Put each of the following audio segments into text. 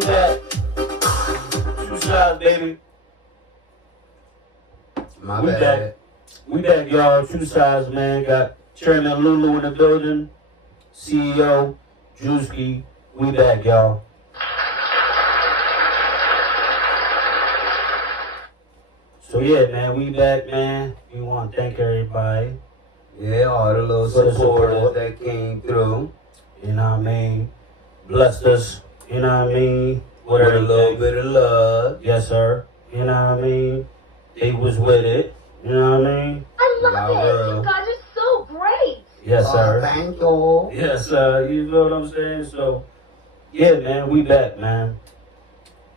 we back. Two sides, baby. My We bad. back. We back, y'all. Two sides, man. Got Chairman Lulu in the building. CEO Drewski. We back, y'all. So yeah, man, we back, man. We want to thank everybody. Yeah, all the little For the supporters support. that came through You know what I mean? Blessed us. You know what I mean? with a little bit of love. Yes, sir. You know what I mean? They was with it. You know what I mean? I love Y'all it. real. You guys are so great. Yes, sir. Thank you. Yes, you know what I'm saying? So, yeah, man, we back, man.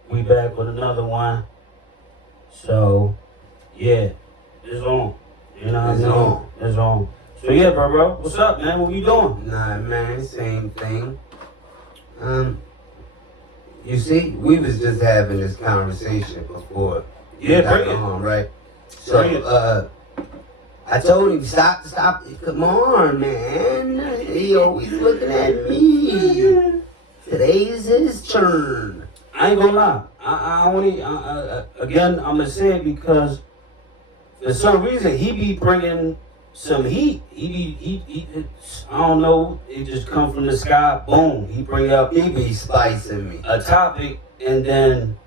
We back with another one. So, yeah, it's on. You know what I It's mean? on. It's on. So, yeah, bro, what's up, man? What you doing? Nah, man, same thing. You see, we was just having this conversation before. Yeah, we got bring it. on, right? Bring it. So, I told him, stop, come on, man. He always looking at me. Today is his turn. I ain't gonna lie. I only, again, I'm gonna say it because for some reason he be bringing some heat. He I don't know. It just come from the sky. Boom. He bring up He be spicing me. a topic and then,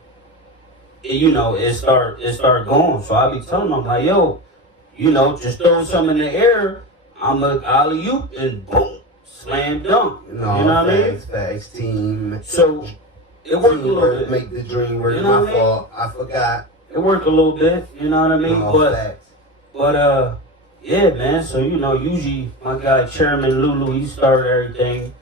it start going. So I be telling him, I'm like, yo, just throw something in the air. I'm a alley-oop and boom, slam dunk. No, you know what I mean? facts, team. So it worked a little Teamwork bit. make the dream work. You know what I My mean? fault. I forgot. It worked a little bit. You know what I mean? No, facts. But yeah, man. So usually my guy Chairman Lulu, he started everything,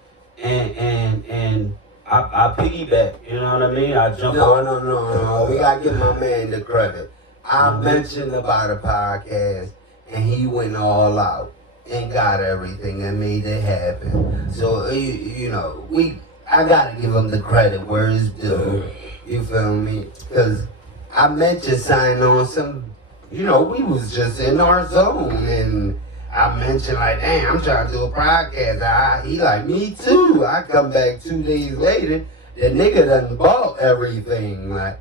and I piggyback. You know what I mean? I jump on. No. We gotta give my man the credit. I mentioned about a podcast, and he went all out and got everything and made it happen. So I gotta give him the credit where it's due. You feel me? Because I mentioned signing on some. We was just in our zone, and I mentioned like, damn, I'm trying to do a podcast. He like, me too. I come back 2 days later, the nigga done bought everything. Like,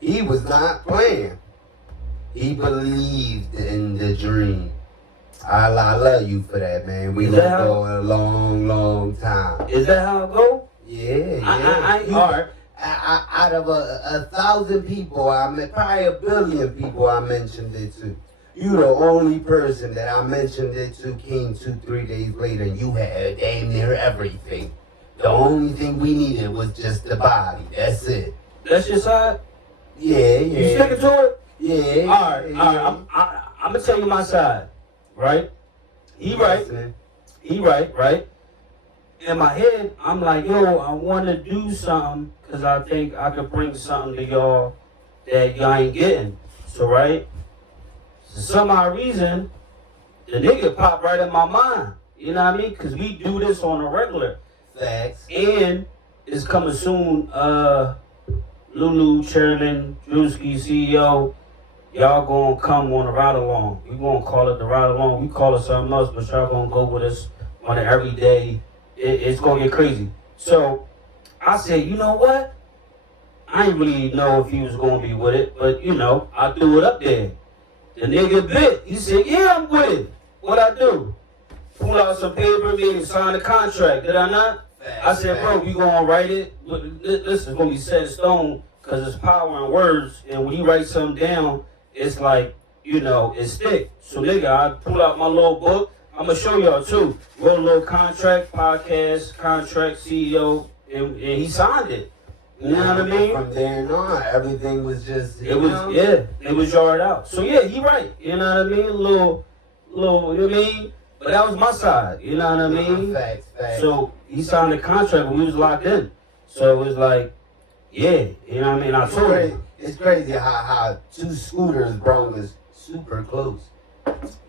he was not playing. He believed in the dream. I love you for that, man. We Is gonna that how- go a long, long time. Is that how it go? Yeah. I all right. Out of a 1,000 people, probably 1 billion people I mentioned it to. You the only person that I mentioned it to came 2-3 days later, and you had damn near everything. The only thing we needed was just the body. That's it. That's your side. Yeah. You sticking to it? Yeah. All right. I'm gonna tell you my side. Right? He right. He right. In my head, I'm like, yo, I want to do something because I think I could bring something to y'all that y'all ain't getting. So, right? For some odd reason, the nigga popped right in my mind. You know what I mean? Because we do this on a regular. Facts. And it's coming soon. Lulu, Chairman, Drewski, CEO. Y'all gonna come on a ride along. We gonna call it the ride along. We call it something else, but y'all gonna go with us on an everyday. It's gonna get crazy. So I said, you know what? I didn't really know if he was gonna be with it, but I threw it up there. The nigga bit. He said, yeah, I'm with it. What I do? Pull out some paper, maybe sign a contract. Did I not? I said, bro, we gonna write it. This is gonna be set in stone because it's power in words. And when you write something down, it's like, it stick. So nigga, I pull out my little book. I'm gonna show y'all too. Wrote a little contract, podcast, contract, CEO, and he signed it. You know what I mean? From there on, everything was just. It was jarred out. So yeah, he right. You know what I mean? A little, you know what I mean? But that was my side. You know what I mean? Facts. So he signed the contract when we was locked in. So it was like, yeah, you know what I mean? I told him. It's crazy how two scooters brought us super close.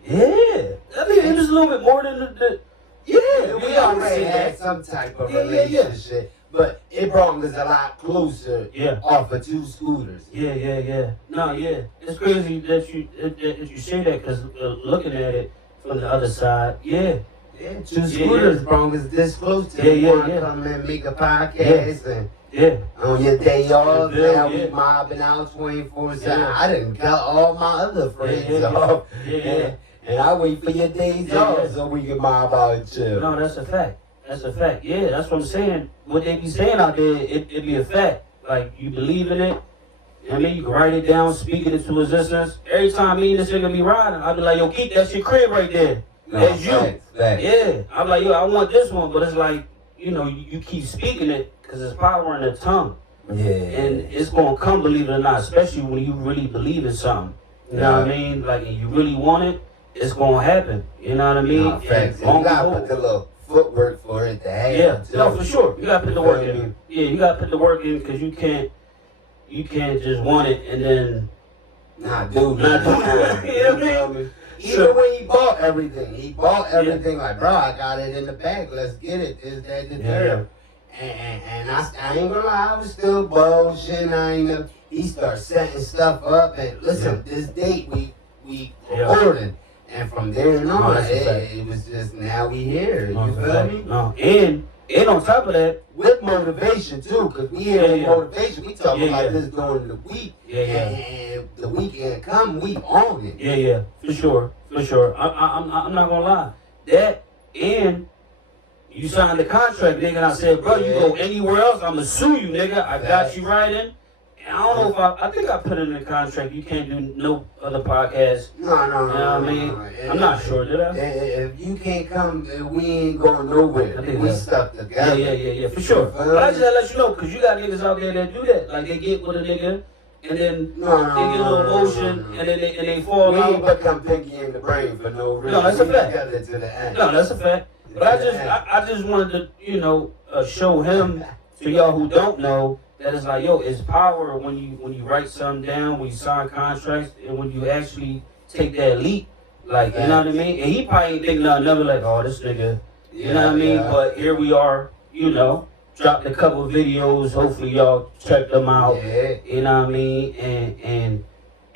Yeah. I mean, it was a little bit more than the yeah. We already had some type of relationship, but it brought us a lot closer off of two scooters. Yeah. No, yeah. It's crazy that you say that because looking at it from the other side, yeah. Yeah, two scooters brought us this close to want to come and make a podcast and Yeah. On your day off, Yeah, now yeah. we mobbing out 24/7. Yeah. I done cut all my other friends Yeah, yeah, yeah. off. Yeah, yeah. And I wait for your days Yeah, off yeah. so we can mob out and chill. No, that's a fact. That's a fact. Yeah, that's what I'm saying. What they be saying out there, it be a fact. Like, you believe in it. I mean, you can write it down, speak it into existence. Every time me and this nigga be riding, I be like, yo, keep that shit crib right there. No, That's you. facts. Yeah. I'm like, yo, I want this one. But it's like, you know, you keep speaking it because there's power in the tongue. Yeah. And it's going to come, believe it or not, especially when you really believe in something. You know what I mean? Like, and you really want it, it's going to happen. You know what I mean? No, facts. And You gotta long put the little footwork for it to happen. yeah, too. no, for sure. You got to put the work You feel in. me? Yeah, you got to put the work in because you can't just want it and then Not do Not do nothing. it. You know what I mean? Even when he bought everything, like, bro, I got it in the bag. Let's get it. This, that, the third. And I ain't gonna lie, I was still bullshitting. I ain't know. He started setting stuff up and listen, this date we recorded. And from there on, No, that's a fact. it was just now we here. No, You for feel fact. me? No, and on top of that, With motivation too, because we here with Yeah. motivation. We talk Yeah, about yeah. this during the week. yeah, And the weekend come, we own it. yeah, for sure. I'm not gonna lie. That and you signed the contract, nigga. And I said, bro, you go anywhere else, I'ma sue you, nigga. I got you right in. And I don't know if I think I put it in the contract. You can't do no other podcast. No. You know what I mean? I'm not sure, did I? If you can't come, we ain't going nowhere. I think We that- stuck together. Yeah, for sure. But I just gotta let you know, because you got niggas out there that do that. Like, they get with a nigga, and then No, they get a little emotion, and then they fall We ain't out. become pinky in the brain for no reason. No, that's a We fact. together to the end. No, that's a fact. But I just wanted to, you know, show him, to y'all who don't know, that it's like, yo, it's power when you write something down, when you sign contracts, and when you actually take that leap. Like, you know what I mean? And he probably ain't thinking nothing of it, like, oh, this nigga, you know what I mean? Yeah. But here we are, you know, dropped a couple of videos. Hopefully y'all check them out. Yeah. You know what I mean?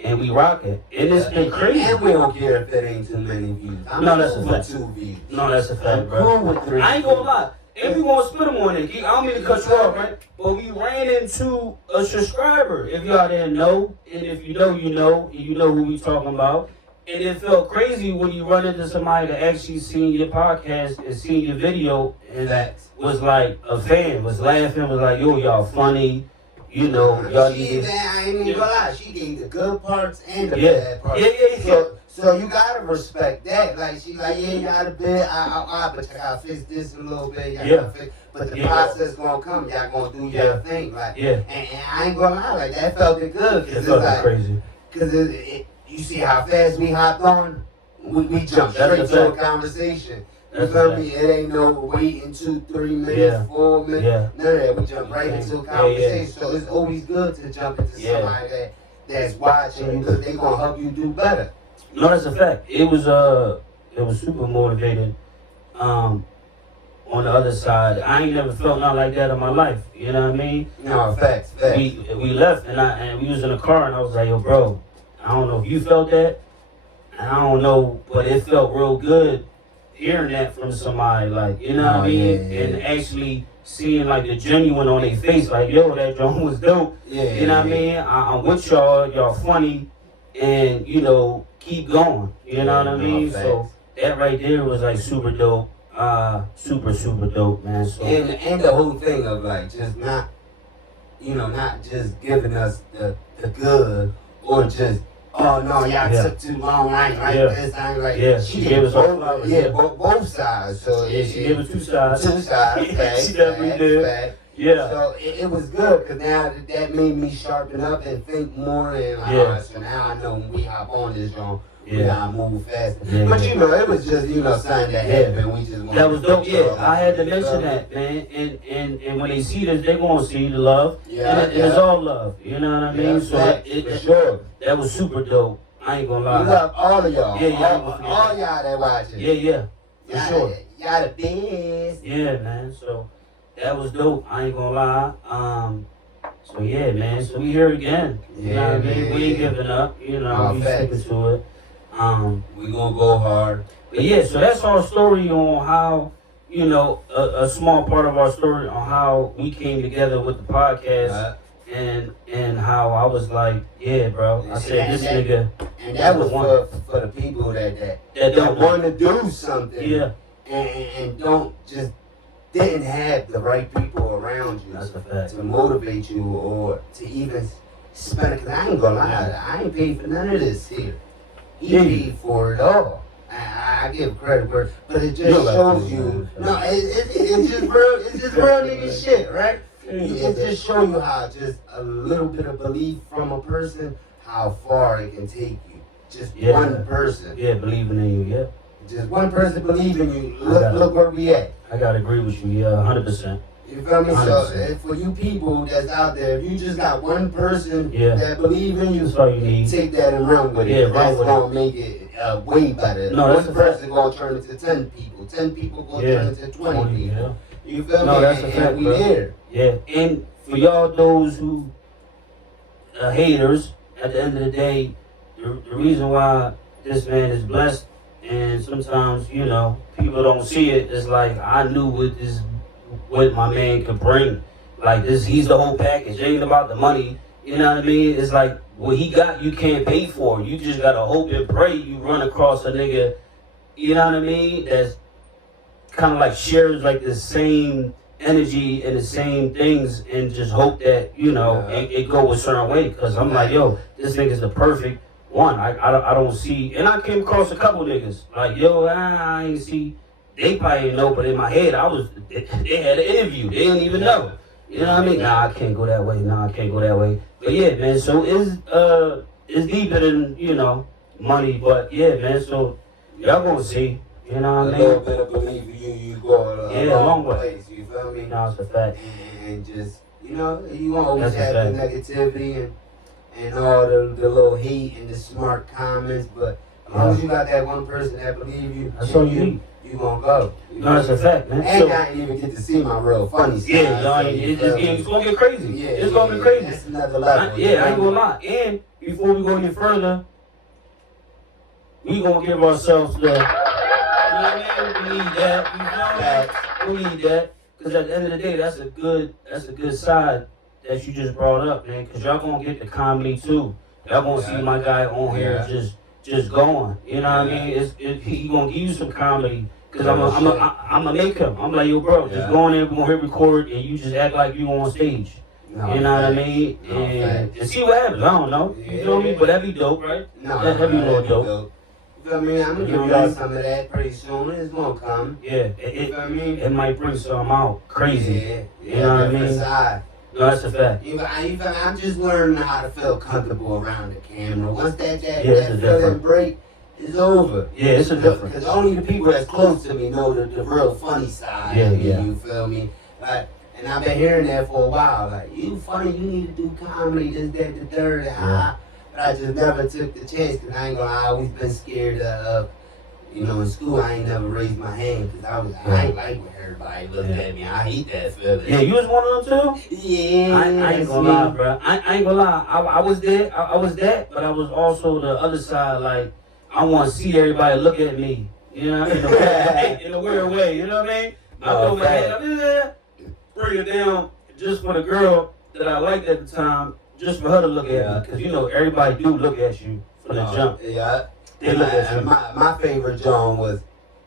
And we rock it. And it's been crazy. And we don't care if it ain't too many views. I'm No, that's cool a with fact. 2 views. No, that's a fact, I'm bro. cool with 3. I ain't gonna lie. If we gonna split them on it, I don't mean to cut you off, right? But we ran into a subscriber. If y'all didn't know, and if you know, you know, and you know who we talking about. And it felt crazy when you run into somebody that actually seen your podcast and seen your video and Facts. was like a fan, was laughing, was like, yo, y'all funny, you know, y'all She need even, to. I ain't even gonna lie, she gave the good parts and the Yeah. bad parts. Yeah. So you gotta respect that. Like she like, yeah, you gotta bit, but you gotta fix this a little bit. You Yeah. gotta fix, but the Yeah. process gonna come. Y'all gonna do your thing. Like, Yeah. and I ain't gonna lie, like that felt it good. It Cause felt it's like, crazy. cause you see how fast we hopped on. We jumped That's straight a to a fact. conversation. You That's a feel fact. me? It ain't no waiting 2, 3 minutes, Yeah. 4 minutes. Yeah. None of that. We jump right into a Yeah, yeah. conversation. So it's always good to jump into Yeah. somebody that's watching you because they gonna help you do better. No, that's a fact. It was super motivating. On the other side, I ain't never felt nothing like that in my life. You know what I mean? No, facts. We left and we was in the car and I was like, yo, bro, I don't know if you felt that. I don't know, but it felt real good hearing that from somebody. Like, you know what I mean? Yeah. And actually seeing like the genuine on their face, like, yo, that joint was dope. Yeah. You know what I mean? I'm with y'all funny, and you know, keep going. You know what I mean? So that right there was like super dope. Super dope, man. So And the whole thing of like just not just giving us the good or just oh no y'all Yeah. took too long I ain't like Yeah. this I ain't like Yeah, she gave us all flowers, yeah yeah. both sides so yeah, she gave us 2 sides. 2 sides She definitely did. fact. Yeah. So it was good because now that made me sharpen up and think more and like, Yeah. alright, so now I know when we hop on this joint, we Yeah. gotta move faster. Yeah, But yeah. you know, it was just something that happened. We just That was dope. Yeah, I had to mention So, that, man. And when they see this, they gonna see the love. Yeah, and it's all love. You know what I mean? Yeah, So fact, it, for sure. that was super dope. I ain't gonna We lie. love all of y'all. Yeah, yeah, all y'all that watching. Yeah, for Y'all, sure. y'all the best. Yeah, man. So that was dope. I ain't gonna lie. So yeah, man. So we here again. You know what I mean? man. We ain't giving up. You know, All we facts. sticking to it. We gonna go hard. But yeah, so that's our story on how, you know, a small part of our story on how we came together with the podcast and how I was like, yeah, bro. I said this nigga. And that was for the people that don't want to do something. Yeah. And don't just didn't have the right people around you That's a fact. to motivate you or to even spend it. Cause I ain't gonna lie, I ain't paid for none of this here. He paid for it all. I give credit for it, but it just shows you. No, it's just real. It's just real nigga shit, right? It just shows you how just a little bit of belief from a person, how far it can take you. Just one person. Yeah, believing in you. Yeah. Just one person believing you. Look where we at. I gotta agree with you. Yeah, 100%. You feel me? 100%. So for you people that's out there, if you just got one person Yeah. that believe in you, That's all you need. take that and run with it. Yeah, run That's with gonna make it way better. No, that's one a fact. person gonna turn into 10 people. 10 people gonna Yeah. turn into 20 people. Yeah. You feel No, me? that's a And fact, we bro. here. Yeah, and for y'all those who haters, at the end of the day, the reason why this man is blessed, and sometimes you know people don't see it, is like I knew what my man could bring. Like this, he's the whole package. It ain't about the money. You know what I mean? It's like what he got, you can't pay for. You just gotta hope and pray you run across a nigga. You know what I mean? That's kind of like shares like the same energy and the same things, and just hope that you know it go a certain way. Cause I'm like, yo, this nigga's the perfect one. I don't see, and I came across a couple niggas like, yo, I ain't see. They probably didn't know, but in my head, they had an interview. They didn't even know. You know what I mean? Nah, I can't go that way. Nah, I can't go that way. But yeah, man. So it's deeper than you know money. But yeah, man. So y'all gonna see. You know what I A mean? little bit of belief you go a long way. place. You feel me? No, it's a fact. And just you know, you gonna always That's have a the negativity and all the little hate and the smart comments, but as long as you got that one person that believe you, That's all you need. You gonna go. No, that's a fact, man. And So, I didn't even get to see my real funny side. yeah, so it's gonna get crazy. Yeah, It's gonna be crazy. That's another level. I ain't gonna lie. And before we go any further, we gonna give ourselves the. You know what I mean? We need that. You know? We need that. Cause at the end of the day, that's a good side that you just brought up, man. Cause y'all gonna get the comedy too. Y'all gonna see my guy on here just going. You know what I mean? He gonna give you some comedy. Cause I'm gonna make him. I'm like, yo, bro, just go in there, we're gonna hit record, and you just act like you on stage. No, You know what I mean? And see what happens. I don't know. You feel me? But that'd be dope, right? No, that'd be a little dope. You feel me? I'm gonna give y'all some of that pretty soon. It's gonna come. Yeah, You feel me? it might bring something out crazy. Yeah, You know what I different mean? side. No, that's a fact. You feel me? I'm just learning how to feel comfortable around the camera. Once that Yeah, it's a feeling different. break, it's over. Yeah, it's a difference. Because only the people that's close to me know the real funny side. Yeah, of me, yeah. You feel me? Like, and I've been hearing that for a while. Like, you funny, you need to do comedy, this, that, the third. Yeah. But I just never took the chance because I ain't gonna lie, I always been scared of, you know, in school I ain't never raised my hand because I ain't like when everybody looked at me. I hate that feeling. Yeah, you was one of them too? Yeah. I ain't gonna lie, bro. I ain't gonna lie. I was there. I was that, but I was also the other side. Like, I want to see everybody look at me. You know, in a weird way. You know what I mean? I throw my head up, bring it down just for the girl that I liked at the time, just for her to look at me. Because, you know, everybody do look at you from the jump. Yeah. They look at you. My favorite John was,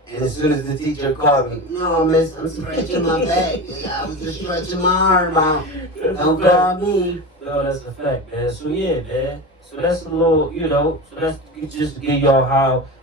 and as soon as the teacher called me, no, miss, I'm stretching my back. I was just stretching my arm out. Don't call me. No, that's the fact, man. So, yeah, man. So that's a little, you know, so that's just to give y'all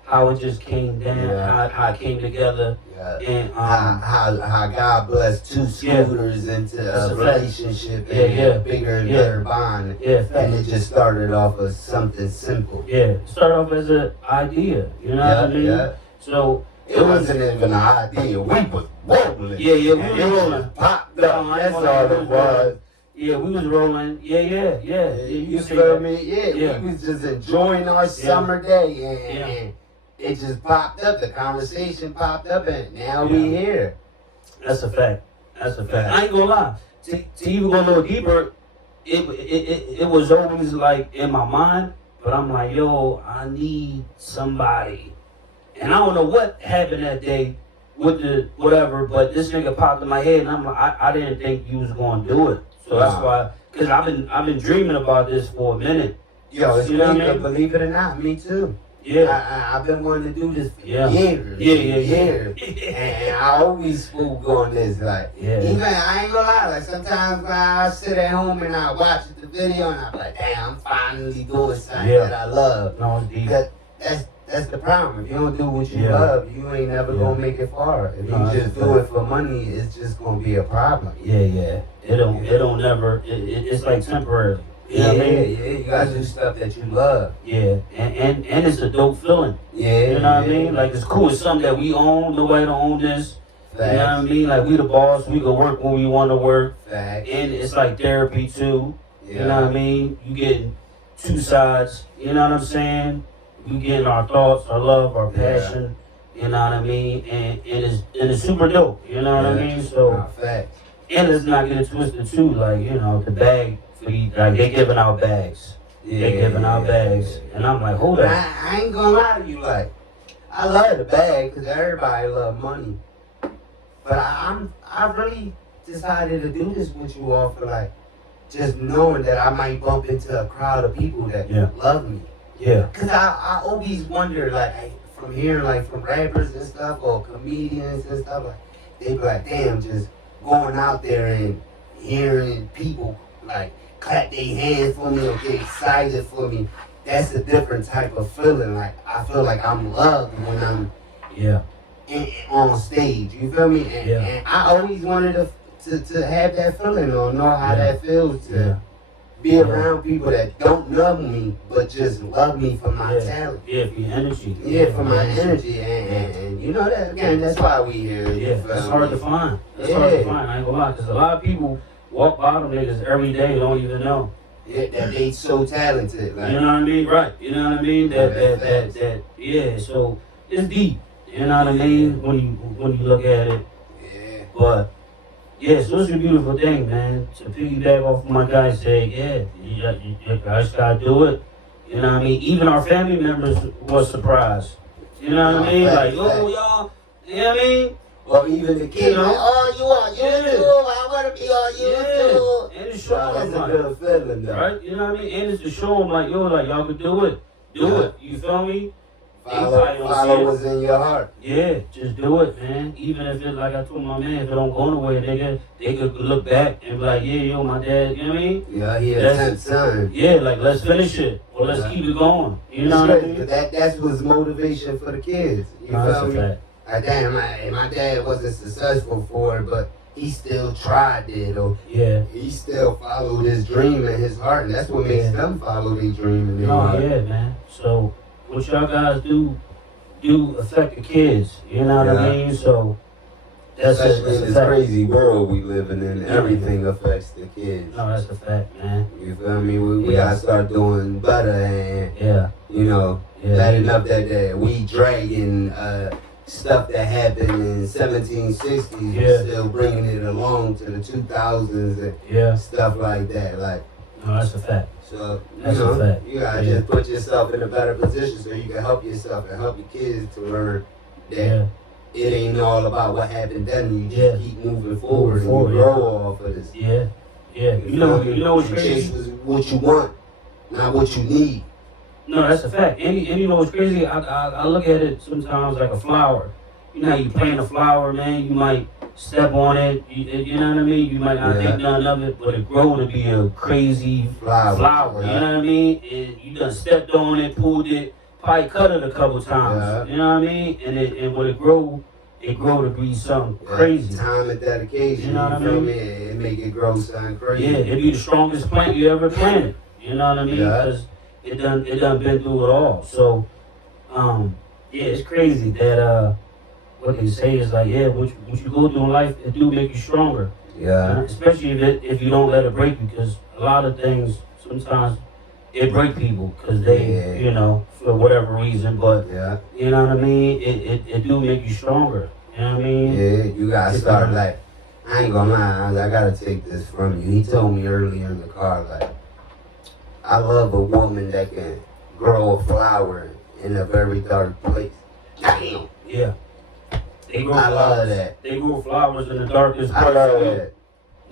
how it just came down, how it came together. Yeah. And how God blessed two scooters into That's a a fact. relationship Yeah, and yeah. a bigger and Yeah. better bond. Yeah, And it just started off as something simple. yeah, start off as an idea, you know what I mean? Yeah. So It wasn't even an idea. We was rolling. Yeah, we And was it rolling. just popped No, up. I ain't That's gonna all lie, it was. yeah, we was rolling. Yeah. You say feel that. me? Yeah, Yeah. we was just enjoying our summer day, and, Yeah. and it just popped up. The conversation popped up, and now we here. That's a fact. That's a fact. I ain't gonna lie. To even go a little deeper, it was always like in my mind, but I'm like, yo, I need somebody. And I don't know what happened that day. with the whatever, but this nigga popped in my head, and I'm like, I didn't think you was gonna do it. So that's Wow. why, cause I've been dreaming about this for a minute. Yo, it's You know what I crazy, mean? believe it or not, me too. Yeah, I've been wanting to do this for Yeah. years. Yeah. years. And I always spoke on this, like, Yeah. even, I ain't gonna lie, like, sometimes I sit at home and I watch the video and I'm like, damn, I'm finally doing something Yeah. that I love. No, it's deep. Because that's the problem. If you don't do what you Yeah. love, you ain't never Yeah. gonna make it far. If No, you that's just a do fact. it for money, it's just gonna be a problem. Yeah. It don't never. It's like temporary. You know Yeah, what I mean? yeah, you gotta do stuff that you love. Yeah, and it's a dope feeling. Yeah, You know what I mean? Like it's cool. It's something that we own. Nobody don't own this. You know what I Facts, mean? Like we the boss. We can work when we want to work, facts. and it's like therapy too. Yeah. You know what I mean? You getting two sides. You know what I'm saying? We getting our thoughts, our love, our passion. You know what I mean? And it's super dope. You know what I mean? So Nah, facts. and let's not get it twisted too. Like the bag for you, like they giving out bags. They giving out bags, and I'm like, hold But up. I ain't gonna lie to you, like, I love the bag because everybody love money. But I really decided to do this with you all for like, just knowing that I might bump into a crowd of people that Yeah. love me. Yeah, Cause I always wonder, like, from hearing like from rappers and stuff or comedians and stuff, like they be like, damn, just going out there and hearing people like clap their hands for me or get excited for me. That's a different type of feeling. Like I feel like I'm loved when I'm yeah, on stage. You feel me? And, Yeah. and I always wanted to have that feeling or know how Yeah. that feels to yeah, be around people that don't love me but just love me for my yeah. talent. Yeah, for your energy. Yeah, for my energy, and you know that again. That's why we here. you Yeah, feel that's me? hard to find. That's hard Yeah. to find. I ain't gonna lie, cause a lot of people walk by them niggas every day, don't even know. Yeah, that they so talented. Like, You know what I mean? Right. You know what I mean? Yeah, That. Yeah. So it's deep. You know what I mean? When you look at it, yeah, but. Yeah, so it's a beautiful thing, man. To piggyback off of my guy said, yeah, you guys gotta do it. You know what I mean? Even our family members was surprised. You know what I mean? Like, yo, y'all, you know what I mean? or even the kids. You know? Like, oh, you on Yeah. YouTube? I want to be on YouTube. And it's showing That's them, a like, good feeling, though. right? You know what I mean? And it's to show them, like, yo, like, y'all could do it. Do Yeah. it. You feel me? Follow what's in your heart. Yeah, just do it, man. Even if it's like I told my man, if it don't go nowhere, they could look back and be like, yeah, yo, my dad, you know what I mean? Yeah, he a That's- 10th son. Yeah, like, let's finish it. Or let's keep it going. You know what I mean? That's what's motivation for the kids. You No, that's feel a me? fact. Like, damn, my dad wasn't successful for it, but he still tried it, or Yeah. he still followed his dream in his heart, and that's what makes Yeah. them follow their dream in their No, heart. yeah, man. So, what y'all guys do affect the kids. You know what I Yeah. mean? So, that's Especially in a this fact. crazy world we living in, Yeah. everything affects the kids. No, that's a fact, man. You feel me? We Yeah. gotta start doing better, and Yeah. you know, Yeah. letting up that we dragging stuff that happened in 1760s, Yeah. and still bringing it along to the 2000s and Yeah. stuff like that. Like, No, that's a fact. so That's you a know, fact. you gotta Yeah. just put yourself in a better position so you can help yourself and help your kids to learn that Yeah. it ain't all about what happened then. You just Yeah. keep moving forward, forward, and you grow off of this. Yeah. Yeah. You know what's You crazy? chase what you want, not what you need. No, that's a fact. And you know what's crazy? I look at it sometimes like a flower. You know how you plant a flower, man, you might step on it, you know what I mean? You might not Yeah. think none of it, but it grow to be a crazy flower, you know what I mean? And you done stepped on it, pulled it, probably cut it a couple times, Yeah. you know what I mean? And when it grow to be something Yeah, crazy. Time and dedication. You know what I feel mean? me? It make it grow something crazy. Yeah, it be the strongest plant you ever planted. You know what I mean? Yeah. Because it done been through it all. So, yeah, it's crazy that what they say is like, yeah, what you go through in life, it do make you stronger. Yeah. Especially if you don't let it break you, because a lot of things sometimes it break people because they, Yeah. you know, for whatever reason. But Yeah. you know what I mean? It do make you stronger. You know what I mean? Yeah. You gotta start like. I ain't gonna lie. I gotta take this from you. He told me earlier in the car, like, I love a woman that can grow a flower in a very dark place. Damn. Yeah. They grow I flowers. love that. They grow flowers in the darkest I parts love of the that.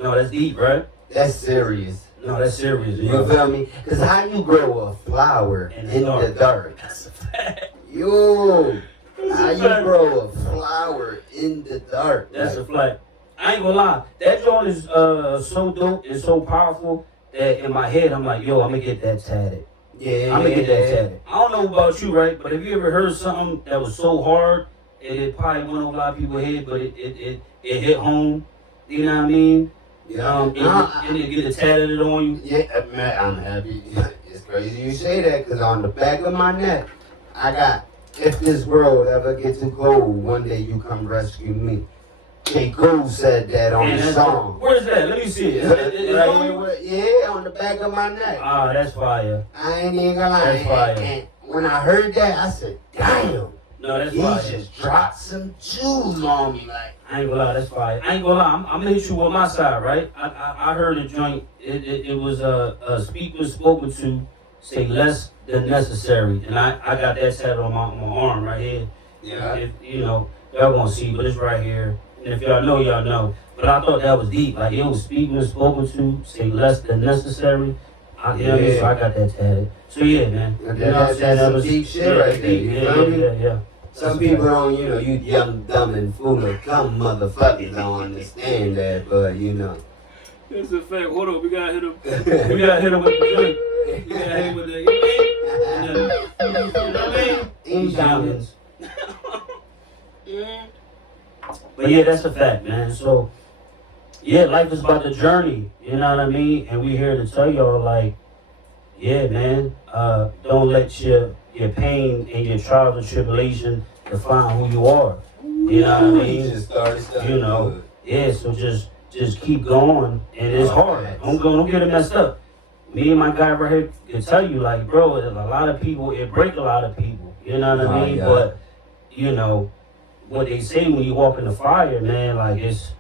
No, that's deep, right? That's serious. No, that's serious. You feel me? Cause how you grow a flower in the dark? That's a fact. Yo, That's how a you fact. grow a flower in the dark? That's Like, a fact. I ain't gonna lie. That joint is so dope and so powerful that in my head I'm like, yo, I'm gonna get that tatted. yeah, I'm gonna get that tatted. I don't know about you, right? But have you ever heard something that was so hard and it probably went over a lot of people's head, but it hit home? You know what I mean? Yeah. And they get it tatted on you. Yeah, man, I'm happy. It's crazy you say that, because on the back of my neck, I got, if this world ever gets too cold, one day you come rescue me. K. Cool said that on Man, the that's song. dope. Where's that? Let me see it. It's Right on here you? with- yeah, on the back of my neck. Ah, that's fire. I ain't even gonna lie. That's fire. And when I heard that, I said, damn, No, that's he fire. just dropped some jewels on me. Like, I ain't gonna lie, that's fire. I ain't gonna lie, I'm gonna hit you on my side, right? I heard a joint. It was a speaker spoken to say less than necessary, and I got that tattooed on my arm right here. yeah. If you know, y'all gonna see, but it's right here. And if y'all know, y'all know. But I thought that was deep. Like it was speaking spoken to say less than necessary. You know what I mean? So I got that tatted. So yeah, man. That- You know what I'm that's saying? some was deep shit right there, you Yeah, feel me? yeah. Some people don't, you know, you young, dumb, and full of cum motherfuckers don't understand that, but you know. That's a fact. Hold on, we gotta hit him. We gotta hit him with the joint. We gotta hit him with the. You know what I mean? Diamonds. But yeah, that's a fact, man. So yeah, life is about the journey. You know what I mean? And we here to tell y'all, like, yeah, man. Don't let your pain and your trials and tribulation define who you are. You know what I He mean? just started stuff. You know, yeah. So just keep going, and it's hard. Don't get it messed up. Me and my guy right here can tell you, like, bro, a lot of people, it break a lot of people. You know what I mean? yeah. But you know what they say when you walk in the fire, man. Like it's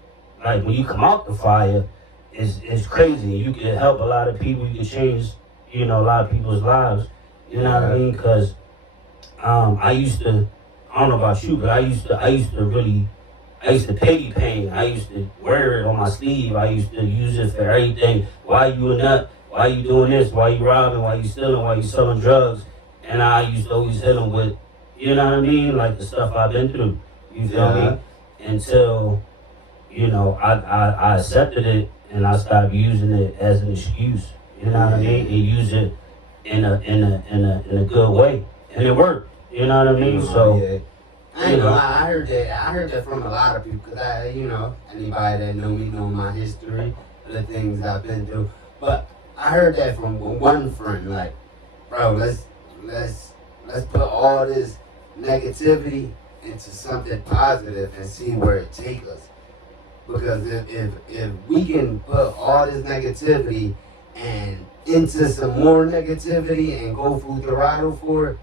like when you come out the fire, it's crazy. You can help a lot of people. You can change, you know, a lot of people's lives. You know what I mean? Because I used to, I don't know about you, but I used to piggy paint. I used to wear it on my sleeve. I used to use it for everything. Why you in that? Why you doing this? Why you robbing? Why you stealing? Why you selling drugs? And I used to always hit them with, you know what I mean? Like the stuff I've been through. You feel me? Until, you know, I accepted it and I stopped using it as an excuse. You know what I mean? And use it in a good way. And it worked. You know what I mean? So yeah. I ain't gonna lie, I heard that from a lot of people, because you know, anybody that know me know my history, the things I've been through. But I heard that from one friend, like, bro, let's put all this negativity into something positive and see where it takes us. Because if we can put all this negativity and into some more negativity and go full throttle for it,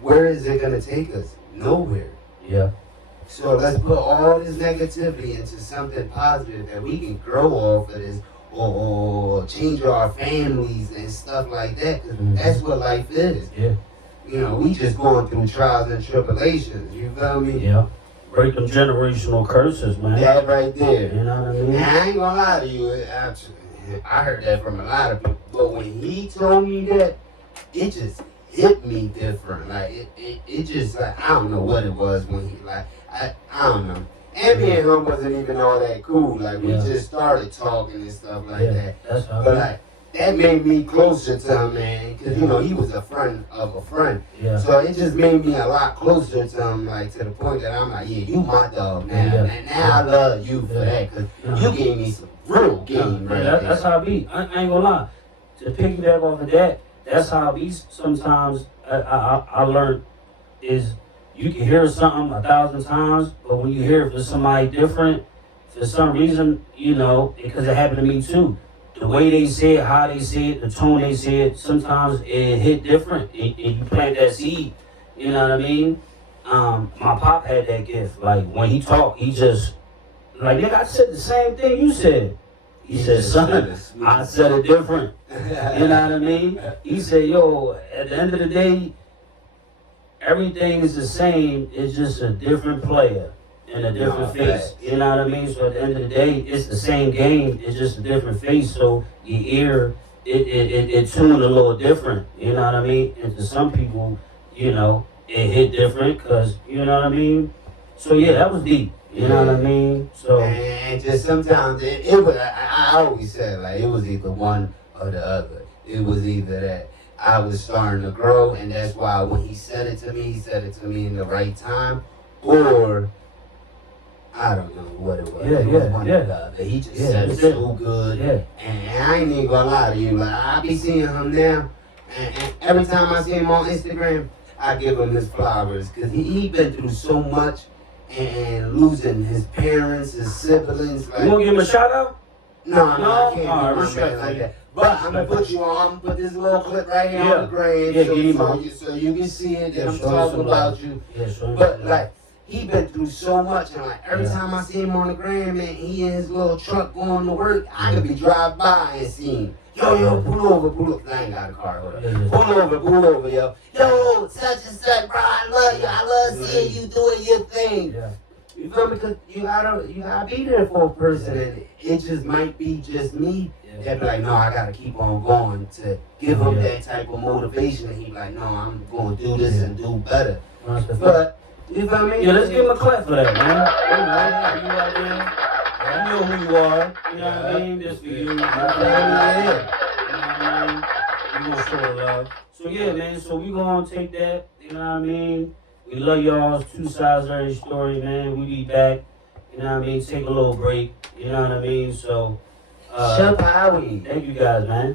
where is it gonna take us? Nowhere. yeah. So let's put all this negativity into something positive that we can grow off of this, or change our families and stuff like that. 'Cause that's what life is. Yeah. You know, we just going through trials and tribulations. You feel me? Yeah. Break them generational curses, man. That right there. You know what I And mean? I ain't gonna lie to you. I heard that from a lot of people. But when he told me that, it just hit me different. Like it just, like, I don't know what it was when he, like, I don't know. And me and him wasn't even all that cool. Like, we just started talking and stuff like that. That's how. But like, that made me closer to him, man. Because, you know, he was a friend of a friend. Yeah. So it just made me a lot closer to him, like, to the point that I'm like, yeah, you my dog now. Yeah. And now I love you for that. Because you gave me some real game right there. That's how I be. I ain't gonna lie. To piggyback off of that, that's how I be. Sometimes I learned is you can hear something 1,000 times, but when you hear it from somebody different, for some reason, you know, because it happened to me too. The way they say it, how they say it, the tone they say it, sometimes it hit different, and you plant that seed. You know what I mean? My pop had that gift. Like when he talked, he just like, nigga, I said the same thing you said. He said, son, I said it different. You know what I mean? He said, yo, at the end of the day, everything is the same. It's just a different player. and a different No, face. You know what I mean? So at the end of the day, it's the same game. It's just a different face. So your ear, it tuned a little different. You know what I mean? And to some people, you know, it hit different because, you know what I mean? So yeah, that was deep. You know what I mean? So And just sometimes it was. I always said like it was either one or the other. It was either that I was starting to grow, and that's why when he said it to me, he said it to me in the right time, or I don't know what it was. Yeah, It was yeah, one yeah. or the other. He just Yeah, said it that's so good. yeah. And I ain't even gonna lie to you. Like I be seeing him now, and every time I see him on Instagram, I give him his flowers because he been through so much and losing his parents, his siblings. You want to give him a shout out? No, No? I can't All right, do my respect man like for that. But I'm gonna put you on. I'm gonna put this little clip right here Yeah. on the gram Yeah, give me so, mine. so you can see it that Yeah, I'm show us talking some about love. you. Yeah, sure. But like he been through so much, and like every Yeah. time I see him on the gram, and he in his little truck going to work, I could be drive by and see him. Yo, pull over, pull over. I ain't got a car. Hold up. Yeah, yeah. Pull over, yo. Yo, such and such, bro. I love you. I love seeing you doing your thing. Yeah. You feel me? Because you gotta be there for a person, and it just might be just me. Yeah. That be like, no, I gotta keep on going to give him Yeah. that type of motivation. And he like, no, I'm gonna do this and do better. Respect. But you feel me? Yeah, let's give him a clap for that, man. You know, you out there. You know who you are. You know what I mean? This for you. You know what I mean? You gonna show love. So yeah, man. So we gonna take that. You know what I mean? We love y'all. Two sides of every story, man. We be back. You know what I mean? Take a little break. You know what I mean? So, Shut Howie. thank you guys, man.